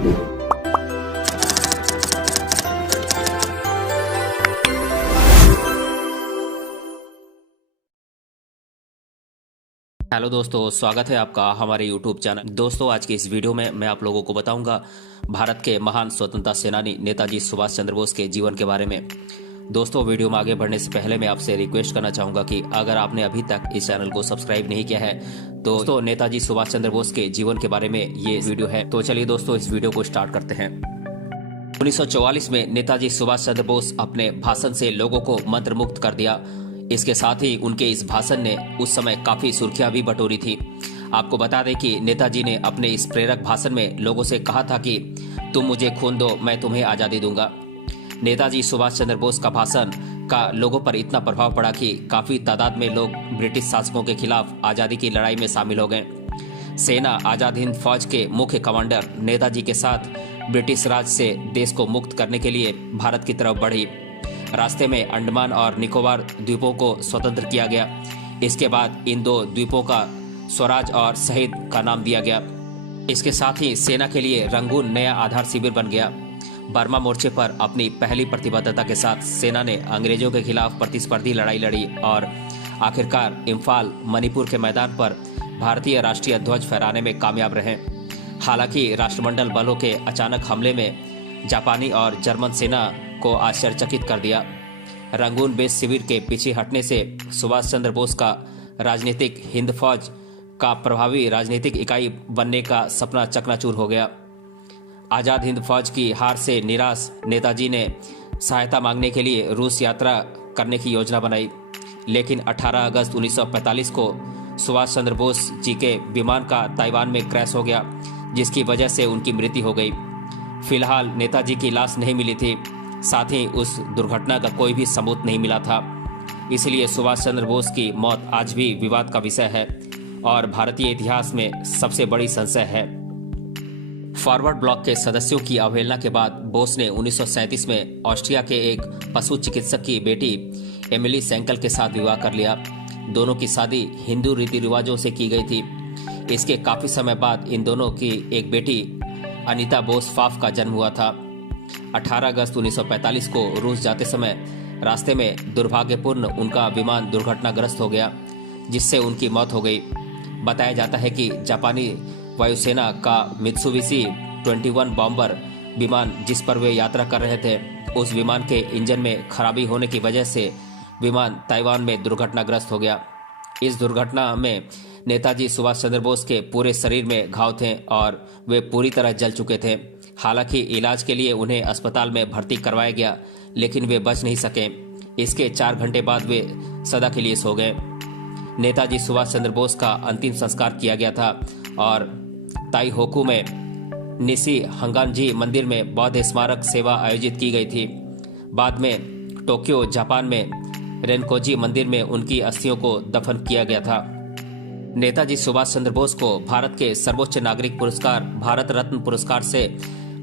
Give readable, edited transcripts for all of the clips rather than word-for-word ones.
Hello दोस्तों, स्वागत है आपका हमारे यूट्यूब चैनल। दोस्तों, आज की इस वीडियो में मैं आप लोगों को बताऊंगा भारत के महान स्वतंत्रता सेनानी नेताजी सुभाष चंद्र बोस के जीवन के बारे में। दोस्तों, वीडियो में आगे बढ़ने से पहले मैं आपसे रिक्वेस्ट करना चाहूंगा कि अगर आपने अभी तक इस चैनल को सब्सक्राइब नहीं किया है तो दोस्तों नेताजी सुभाष चंद्र बोस के जीवन के बारे में ये वीडियो है। तो चलिए दोस्तों, इस वीडियो को स्टार्ट करते हैं। 1944 में नेताजी सुभाष चंद्र बोस अपने भाषण से लोगों को मंत्रमुग्ध कर दिया। इसके साथ ही उनके इस भाषण ने उस समय काफी सुर्खियां भी बटोरी थी। आपको बता दें कि नेताजी ने अपने इस प्रेरक भाषण में लोगों से कहा था कि तुम मुझे खून दो, मैं तुम्हें आजादी दूंगा। नेताजी सुभाष चंद्र बोस का भाषण का लोगों पर इतना प्रभाव पड़ा कि काफी तादाद में लोग ब्रिटिश शासकों के खिलाफ आजादी की लड़ाई में शामिल हो गए। सेना आजाद हिंद फौज के मुख्य कमांडर नेताजी के साथ ब्रिटिश राज से देश को मुक्त करने के लिए भारत की तरफ बढ़ी। रास्ते में अंडमान और निकोबार द्वीपों को स्वतंत्र किया गया। इसके बाद इन दो द्वीपों का स्वराज और शहीद का नाम दिया गया। इसके साथ ही सेना के लिए रंगून नया आधार शिविर बन गया। बर्मा मोर्चे पर अपनी पहली प्रतिबद्धता के साथ सेना ने अंग्रेजों के खिलाफ प्रतिस्पर्धी लड़ाई लड़ी और आखिरकार इम्फाल मणिपुर के मैदान पर भारतीय राष्ट्रीय ध्वज फहराने में कामयाब रहे। हालांकि राष्ट्रमंडल बलों के अचानक हमले में जापानी और जर्मन सेना को आश्चर्यचकित कर दिया। रंगून बेस शिविर के पीछे हटने से सुभाष चंद्र बोस का राजनीतिक हिंद फौज का प्रभावी राजनीतिक इकाई बनने का सपना चकनाचूर हो गया। आजाद हिंद फौज की हार से निराश नेताजी ने सहायता मांगने के लिए रूस यात्रा करने की योजना बनाई, लेकिन 18 अगस्त 1945 को सुभाष चंद्र बोस जी के विमान का ताइवान में क्रैश हो गया, जिसकी वजह से उनकी मृत्यु हो गई। फिलहाल नेताजी की लाश नहीं मिली थी, साथ ही उस दुर्घटना का कोई भी सबूत नहीं मिला था। इसलिए सुभाष चंद्र बोस की मौत आज भी विवाद का विषय है और भारतीय इतिहास में सबसे बड़ी संशय है। फॉरवर्ड ब्लॉक के सदस्यों की अवहेलना के बाद बोस ने 1937 में ऑस्ट्रिया के एक पशु चिकित्सक की बेटी एमिली सेंकल के साथ विवाह कर लिया। दोनों की शादी हिंदू रीति रिवाजों से की गई थी। इसके काफी समय बाद इन दोनों की एक बेटी अनीता बोस फाफ का जन्म हुआ था। 18 अगस्त 1945 को रूस जाते समय रास्ते में दुर्भाग्यपूर्ण उनका विमान दुर्घटनाग्रस्त हो गया, जिससे उनकी मौत हो गई। बताया जाता है कि जापानी वायुसेना का मित्सुबिशी 21 बॉम्बर विमान जिस पर वे यात्रा कर रहे थे, उस विमान के इंजन में खराबी होने की वजह से विमान ताइवान में दुर्घटनाग्रस्त हो गया। इस दुर्घटना में नेताजी सुभाष चंद्र बोस के पूरे शरीर में घाव थे और वे पूरी तरह जल चुके थे। हालांकि इलाज के लिए उन्हें अस्पताल में भर्ती करवाया गया, लेकिन वे बच नहीं सके। इसके 4 घंटे बाद वे सदा के लिए सो गए। नेताजी सुभाष चंद्र बोस का अंतिम संस्कार किया गया था और ताइहोकू में निशी हंगानजी मंदिर में बौद्ध स्मारक सेवा आयोजित की गई थी। बाद में टोक्यो जापान में रेनकोजी मंदिर में उनकी अस्थियों को दफन किया गया था। नेताजी सुभाष चंद्र बोस को भारत के सर्वोच्च नागरिक पुरस्कार भारत रत्न पुरस्कार से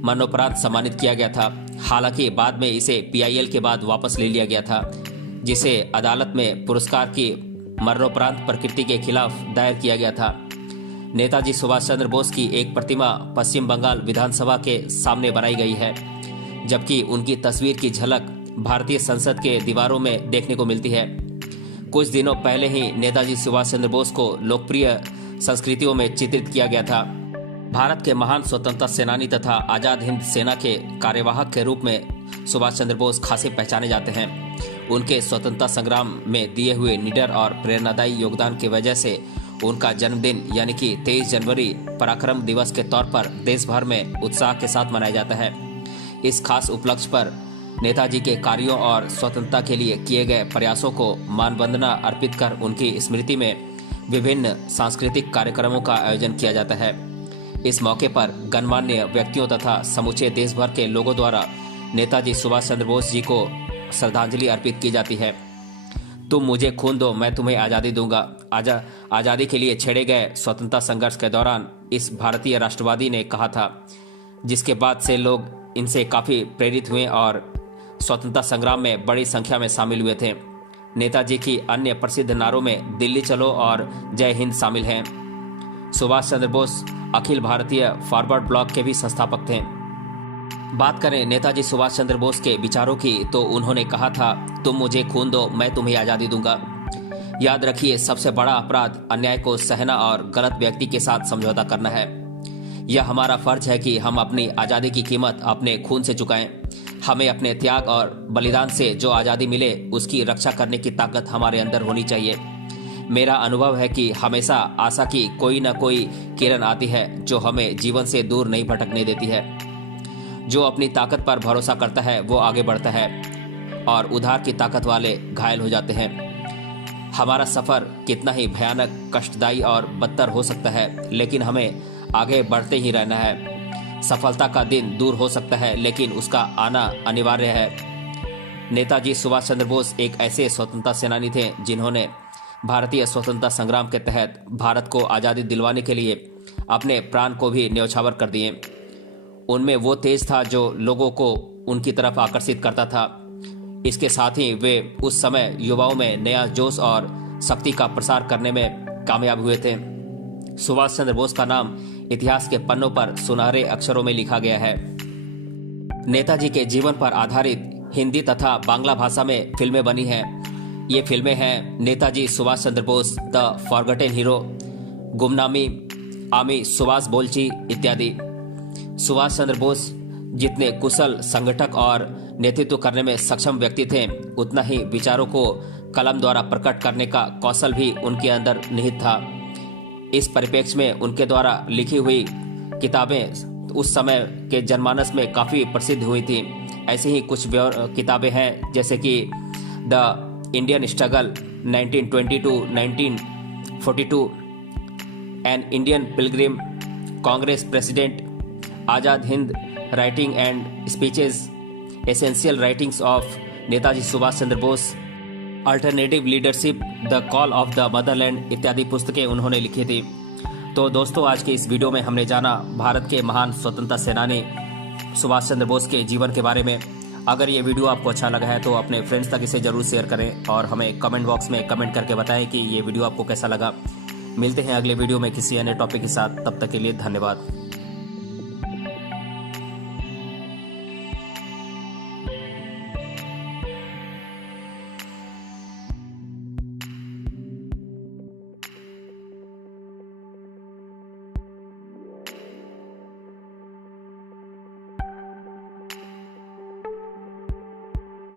मरणोपरांत सम्मानित किया गया था। हालांकि बाद में इसे PIL के बाद वापस ले लिया गया था, जिसे अदालत में पुरस्कार की मरणोपरांत प्रकृति के खिलाफ दायर किया गया था। नेताजी सुभाष चंद्र बोस की एक प्रतिमा पश्चिम बंगाल विधानसभा के सामने बनाई गई है, जबकि उनकी तस्वीर की झलक भारतीय संसद के दीवारों में देखने को मिलती है। कुछ दिनों पहले ही नेताजी सुभाष चंद्र बोस को लोकप्रिय संस्कृतियों में चित्रित किया गया था। भारत के महान स्वतंत्रता सेनानी तथा आजाद हिंद सेना के कार्यवाहक के रूप में सुभाष चंद्र बोस खासे पहचाने जाते हैं। उनके स्वतंत्रता संग्राम में दिए हुए निडर और प्रेरणादायी योगदान की वजह से उनका जन्मदिन यानी कि 23 जनवरी पराक्रम दिवस के तौर पर देश भर में उत्साह के साथ मनाया जाता है। इस खास उपलक्ष्य पर नेताजी के कार्यों और स्वतंत्रता के लिए किए गए प्रयासों को मानवंदना अर्पित कर उनकी स्मृति में विभिन्न सांस्कृतिक कार्यक्रमों का आयोजन किया जाता है। इस मौके पर गणमान्य व्यक्तियों तथा समूचे देश भर के लोगों द्वारा नेताजी सुभाष चंद्र बोस जी को श्रद्धांजलि अर्पित की जाती है। तुम मुझे खून दो, मैं तुम्हें आज़ादी दूंगा। आज़ादी के लिए छेड़े गए स्वतंत्रता संघर्ष के दौरान इस भारतीय राष्ट्रवादी ने कहा था, जिसके बाद से लोग इनसे काफ़ी प्रेरित हुए और स्वतंत्रता संग्राम में बड़ी संख्या में शामिल हुए थे। नेताजी की अन्य प्रसिद्ध नारों में दिल्ली चलो और जय हिंद शामिल हैं। सुभाष चंद्र बोस अखिल भारतीय फॉरवर्ड ब्लॉक के भी संस्थापक थे। बात करें नेताजी सुभाष चंद्र बोस के विचारों की तो उन्होंने कहा था, तुम मुझे खून दो, मैं तुम्हें आज़ादी दूंगा। याद रखिए, सबसे बड़ा अपराध अन्याय को सहना और गलत व्यक्ति के साथ समझौता करना है। यह हमारा फर्ज है कि हम अपनी आज़ादी की कीमत अपने खून से चुकाएं। हमें अपने त्याग और बलिदान से जो आज़ादी मिले उसकी रक्षा करने की ताकत हमारे अंदर होनी चाहिए। मेरा अनुभव है कि हमेशा आशा की कोई न कोई किरण आती है जो हमें जीवन से दूर नहीं भटकने देती है। जो अपनी ताकत पर भरोसा करता है वो आगे बढ़ता है और उधार की ताकत वाले घायल हो जाते हैं। हमारा सफ़र कितना ही भयानक, कष्टदायी और बदतर हो सकता है, लेकिन हमें आगे बढ़ते ही रहना है। सफलता का दिन दूर हो सकता है, लेकिन उसका आना अनिवार्य है। नेताजी सुभाष चंद्र बोस एक ऐसे स्वतंत्रता सेनानी थे जिन्होंने भारतीय स्वतंत्रता संग्राम के तहत भारत को आज़ादी दिलवाने के लिए अपने प्राण को भी न्यौछावर कर दिए। उनमें वो तेज था जो लोगों को उनकी तरफ आकर्षित करता था। इसके साथ ही वे उस समय युवाओं में नया जोश और शक्ति का प्रसार करने में कामयाब हुए थे। सुभाष चंद्र बोस का नाम इतिहास के पन्नों पर सुनहरे अक्षरों में लिखा गया है। नेताजी के जीवन पर आधारित हिंदी तथा बांग्ला भाषा में फिल्में बनी हैं। ये फिल्में हैं Netaji Subhash Chandra Bose, the forgotten hero, गुमनामी, आमी सुभाष बोलची इत्यादि। सुभाष चंद्र बोस जितने कुशल संगठक और नेतृत्व करने में सक्षम व्यक्ति थे, उतना ही विचारों को कलम द्वारा प्रकट करने का कौशल भी उनके अंदर निहित था। इस परिप्रेक्ष्य में उनके द्वारा लिखी हुई किताबें उस समय के जनमानस में काफ़ी प्रसिद्ध हुई थी। ऐसी ही कुछ किताबें हैं, जैसे कि the Indian struggle 1920-1942, an Indian Pilgrim, Congress president, Azad Hind writing and speeches, essential writings of Netaji Subhash Chandra Bose, alternative leadership, the call of the Motherland इत्यादि पुस्तकें उन्होंने लिखी थी। तो दोस्तों, आज के इस वीडियो में हमने जाना भारत के महान स्वतंत्रता सेनानी सुभाष चंद्र बोस के जीवन के बारे में। अगर ये वीडियो आपको अच्छा लगा है तो अपने फ्रेंड्स तक इसे जरूर शेयर करें और हमें कमेंट बॉक्स में कमेंट करके बताएं कि ये वीडियो आपको कैसा लगा। मिलते हैं अगले वीडियो में किसी अन्य टॉपिक के साथ। तब तक के लिए धन्यवाद।